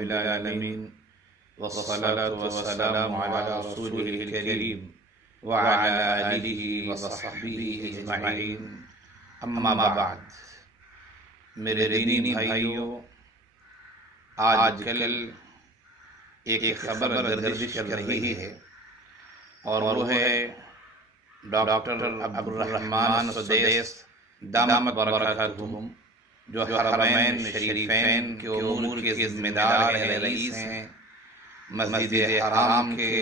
رب العالمين والصلاة والسلام على رسوله الكريم وعلى آله وصحبه اجمعین اما بعد۔ میرے دینی بھائیوں، آج کل ایک خبر گردش کر رہی ہے اور وہ ہے ڈاکٹر عبدالرحمن سدیس دامت برکاتہم، جو حرمین شریفین کے امور کے ذمہ دار ہیں، رئیس ہیں، مسجد حرام کے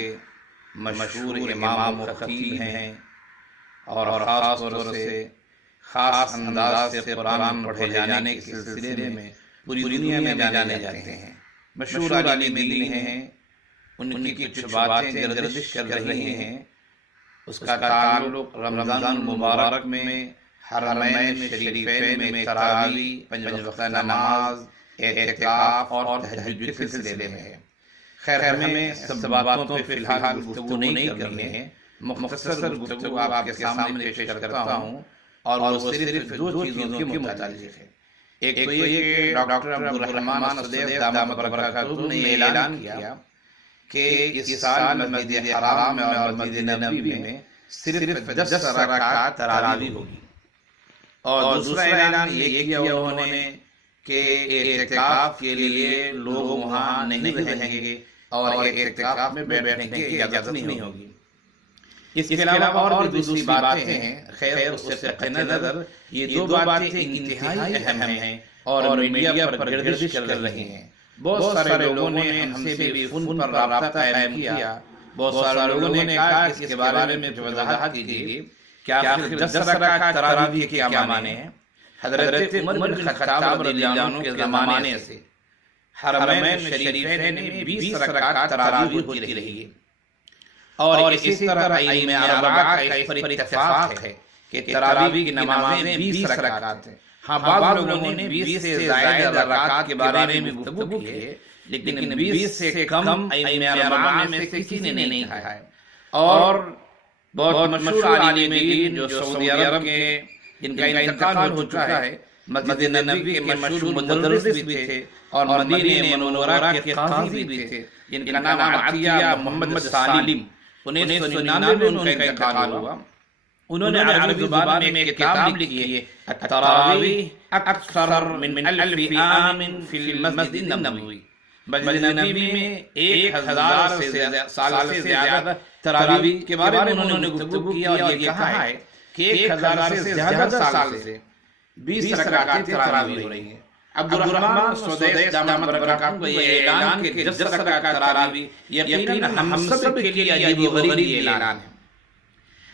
مشہور امام و خطیب ہیں، اور خاص طور سے خاص انداز سے قرآن پڑھے جانے کے سلسلے میں پوری دنیا میں جانے جاتے ہیں، مشہور عالم دین ہیں۔ ان کی کچھ باتیں گردش کر رہی ہیں، اس کا تعلق رمضان المبارک میں حرمین شریفین میں تراویح، 5 وقتہ نماز، اعتکاف اور تہجد کے سلسلے میں ہے۔ خیر، ہمیں سب باتوں پہ فی الحال گفتگو نہیں کرنی ہے، مختصر گفتگو آپ کے سامنے پیش کرتا ہوں، اور وہ صرف 2 چیزوں کے متعلق ہے۔ ایک تو یہ کہ ڈاکٹر عبدالرحمن سدیس دامت برکاتہم نے اعلان کیا کہ اس سال مسجد حرام اور مسجد نبوی میں صرف 10 رکعات تراویح ہوگی، اور دوسرا اعلان یہ کیا انہوں نے کہ اعتکاف کے لیے لوگ وہاں نہیں رہیں گے اور اعتکاف میں بیٹھنے کی اجازت نہیں ہوگی۔ اس کے علاوہ اور بھی دوسری باتیں ہیں، خیر اس سے قطع نظر یہ 2 باتیں انتہائی اہم ہیں اور میڈیا پر گردش کر رہی ہیں۔ بہت سارے لوگوں نے ہم سے بھی فون پر رابطہ قائم کیا، بہت سارے لوگوں نے کہا کہ اس کے بارے میں وضاحت کیجیے کہ آخر 10 رکعت تراویح کے کیا معنی ہیں۔ حضرت عمر بن خطاب رضی اللہ عنہ کے زمانے سے حرمین شریفین میں 20 رکعت تراویح ہوتی رہی ہے، اور اسی طرح ائمہ اربعہ کا اس پر اتفاق ہے کہ تراویح کی نمازیں 20 رکعت ہیں۔ ہاں، بعض لوگوں نے 20 سے زائد رکعات کے بارے میں گفتگو کی ہے، لیکن 20 سے کم ائمہ اربعہ میں سے کسی نے نہیں کہا ہے۔ اور بہت مشہور عالم دین جو سعودی عرب کے، جن کا انتقال ہو چکا ہے، مسجد نبوی کے مشہور مدرس بھی تھے اور مدینہ منورہ کے قاضی بھی تھے، جن کا نام عطیہ محمد سالم، 1999 میں ان کا انتقال ہوا۔ انہوں نے عربی زبان میں ایک کتاب لکھی ہے، التراویح اکثر من 1000 عام فی المسجد النبوی۔ مسجد نبوی میں 1000 سال سے زیادہ تراویح کے بارے میں انہوں نے گفتگو کیا، اور یہ کہا ہے کہ 1000 سے زیادہ سال سے 20 رکعتیں تراویح ہو رہی ہیں۔ عبدالرحمن سدیس دامت برکاتہم کا یہ اعلان کہ 10 رکعت تراویح یقیناً ہم سب کے لیے عجیب و غریب اعلان ہے۔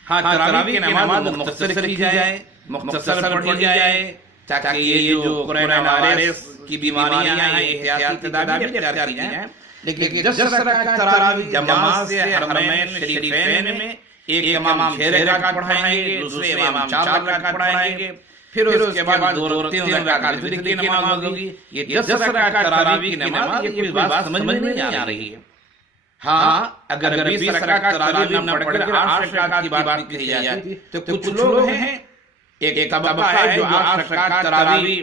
ہاں، تراویح کی نماز مختصر کی جائے، مختصر پڑھی جائے، تاکہ یہ جو کورونا وائرس کی بیماریاں ہیں احتیاطی تدابیر اختیار کی جائیں۔ لیکن 10 رکعت تراویح جماعت سے حرمین شریفین میں ایک امام 6 رکعت پڑھائیں گے، دوسرے امام 4 رکعت پڑھائیں گے، پھر اس کے بعد 2-3 رکعت وتر کی نماز ہوگی۔ یہ 10 رکعت تراویح کی نماز، یہ کوئی بات سمجھ میں نہیں آ رہی ہے۔ ہاں، اگر 20 رکعت تراویح نہ پڑھ کر 8 رکعت کی بات کہی جاتی تو کچھ لوگ ہیں، ایک طبقہ ہے جو 8 رکعت تراویح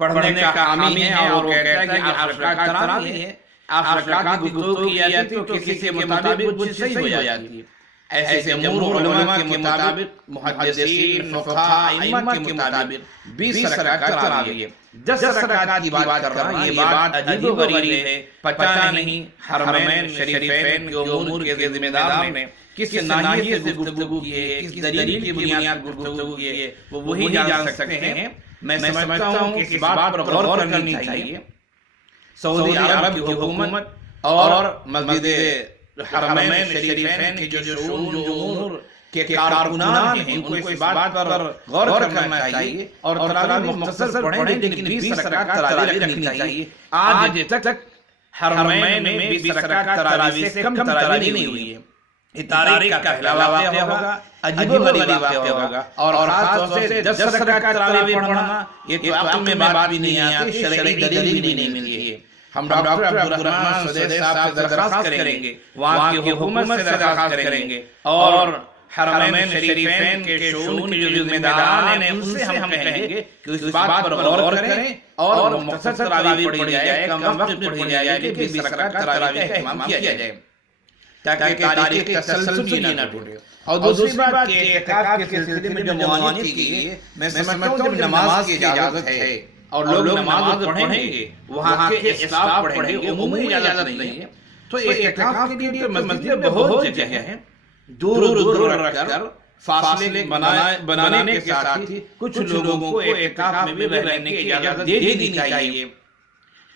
پڑھنے کا حامی ہے، اور وہ کہتا ہے کہ 8 رکعت تراویح ہے، 8 رکعت کی گفتگو کی جاتی تو کسی کے مطابق کچھ صحیح ہو جاتی ہے۔ ایسے جمہور علماء کے مطابق، محدثین، فقہاء، ائمہ کے مطابق 20 رکعت تراویح ہے۔ 10 رکعت کی بات کر رہا ہوں، یہ بات عجیب و غریب ہے۔ پتہ نہیں حرمین شریفین کے امور کے ذمہ دار نے کس ناحیے سے گفتگو کی ہے، کس دلیل کی بنیاد پر گفتگو کی ہے، وہ وہی جان سکتے ہیں۔ میں سمجھتا ہوں کہ اس بات پر غور کرنی چاہیے۔ سعودی عرب کی حکومت اور مسجد حرمین شریفین کے جو شؤون، جو امور کے کارکنان ہیں، ان کو اس بات پر غور کرنا چاہیے اور تراویح مختصر پڑھیں، لیکن 20 رکعت تراویح رکھنی چاہیے۔ آج تک حرمین میں 20 رکعت تراویح سے کم تراویح نہیں ہوئی ہے۔ یہ تاریخ کا پہلا واقعہ ہوگا، عجیب و غریب واقعہ ہوگا، اور خاص طور سے 10 رکعت تراویح پڑھنا، یہ تو عقل میں بات بھی نہیں آتی، شرعی دلیل بھی نہیں ملتی ہے۔ ہم ڈاکٹر عبدالرحمن سدیس صاحب سے درخواست کریں گے، وہاں کی حکومت سے درخواست کریں گے، اور حرمین شریفین کے شؤون کے جو ذمہ داران ہیں ان سے ہم کہیں گے کہ اس بات پر غور کریں اور مختصر تراویح پڑھی جائے، کم وقت پڑھی جائے کہ 20 رکعت تراویح کا اہتمام کیا جائے تاکہ تاریخ تسلسل یہ نہ ٹوٹے۔ اور دوسری بات کہ اعتکاف کے سلسلے میں جو ممانعت کی گئی ہے، میں سمجھتا ہوں جب نماز کی اجازت ہے اور لوگ نماز پڑھیں گے، وہاں کے اسلاف پڑھیں گے، عمومی اجازت نہیں ہے، تو اعتکاف کے لیے مسجد میں بہت جگہ ہے، دور دور رکھ کر فاصلے بنانے کے ساتھ ہی کچھ لوگوں کو اعتکاف میں بھی رہنے کی اجازت دے دینی چاہیے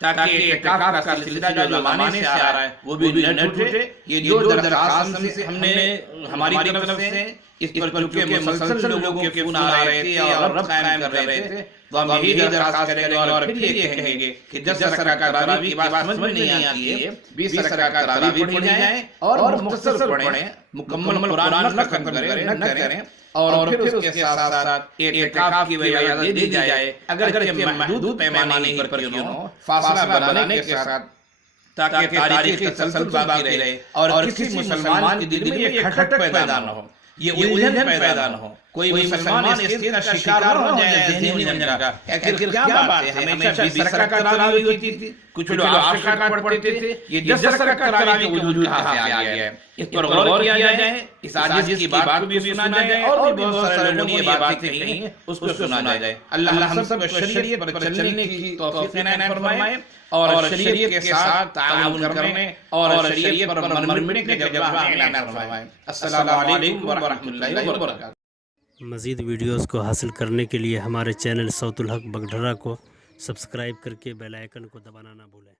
تاکہ اعتکاف کا سلسلہ جو زمانے سے آ رہا ہے وہ بھی نہ ٹوٹے۔ یہ جو درخواست ہم نے ہماری طرف سے اس پر چونکہ مسلسل لوگوں کے فون آ رہے تھے اور رب قائم کر رہے تھے، تو ہم یہی درخواست کریں گے اور پھر یہ کہیں گے کہ 10 رکعت تراویح کی بات سمجھ میں نہیں آتی ہے، 20 رکعت تراویح پڑھی جائیں اور مختصر پڑھیں، مکمل قرآن نہ ختم کریں اور پھر اس کے ساتھ ساتھ اعتکاف کی اجازت دے دی جائے، اگر محدود پیمانے پر کیوں نہ ہو، فاصلہ بنانے کے ساتھ، تاکہ تاریخ تسلسل باقی رہے اور کسی مسلمان کے دل میں یہ کھٹک پیدا نہ ہو، یہ الجھن پیدا نہ ہو، کوئی مسلمان اس چیز کا شکار نہ ہو جائے ذہنی الجھن کا کہ کیا بات ہے ہمیشہ 20 رکعت تراویح ہوتی تھی، کچھ لوگ 8 رکعت پڑھتے تھے، یہ 10 رکعت تراویح کا وجود کہاں سے آ گیا ہے؟ اس پر غور کیا جائے، اس عاجز کی بات کو بھی سنا جائے اور بھی بہت سارے لوگوں نے یہ باتیں کہی ہیں اس کو سنا جائے۔ اللہ ہم سب کو شریعت پر چلنے کی توفیق عنایت فرمائے اور شریعت کے ساتھ تعاون کرنے اور شریعت پر مرنے کے جذبہ عنایت فرمائے۔ السلام علیکم ورحمۃ اللہ وبرکاتہ۔ مزید ویڈیوز کو حاصل کرنے کے لیے ہمارے چینل صوت الحق بگڈھرا کو سبسکرائب کر کے بیل آئیکن کو دبانا نہ بھولیں۔